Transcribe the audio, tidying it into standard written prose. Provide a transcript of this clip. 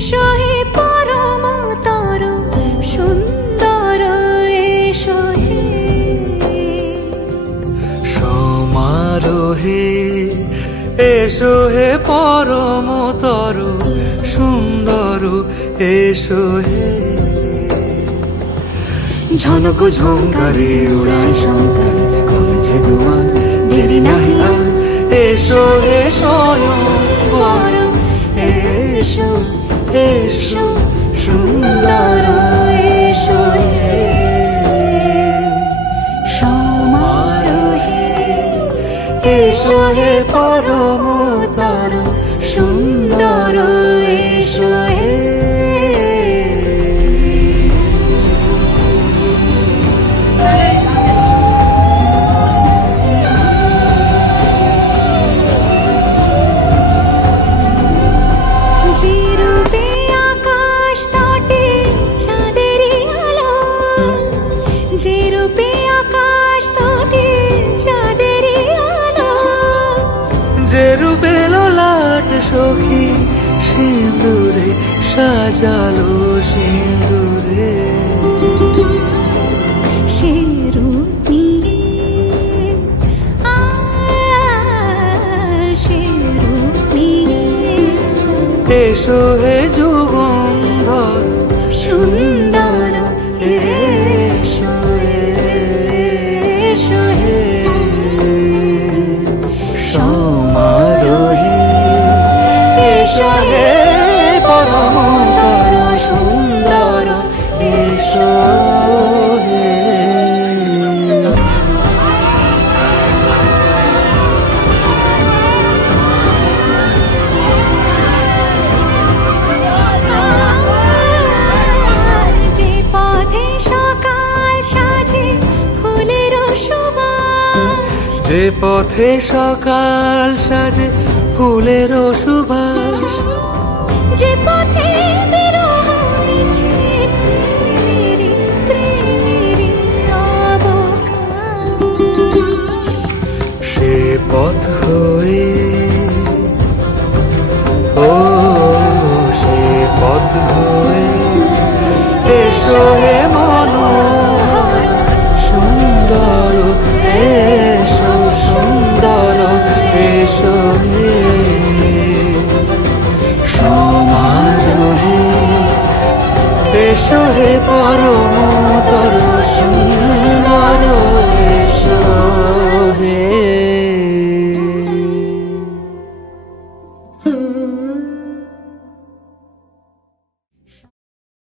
এসো হে পরমতর সুন্দর এসো হে সমারোহে এসো হে পরমতর সুন্দর এসো হে ঝনক ঝঙ্কারে উড়ায় শঙ্কর কমছে দুয়ার দেরি নাহি আর এসো হে স্বয়ং বর এসো এসো সুন্দর এসো হে সমারোহে এসো হে পরমতর সুন্দর এসো হে যে রূপে আকাশ তটে চাঁদেরই আলো যে রূপে আকাশ তটে চাঁদেরই আলো যে রূপে ললাট সখী সিঁদুরে সাজালো সিঁদুরে সে রূপ নিয়ে সে রূপ নিয়ে এসো হে যুগন্ধর সুন্দর এসো এসো হে সমারোহে এসো হে পরমতর সুন্দর এসো হে যে পথে সকাল সাজে ফুলের সুবাস যে পথে সকাল সাজে ফুলের সুবাস যে পথে বিরহ মিছে প্রেমেরই প্রেমেরই অবকাশ সে পথ হয়ে ও সে পথ হয়ে এসো হে মনোহর সুন্দর এসো সুন্দর এসো হে সমারোহে এসো হে পরমতর সুন্দর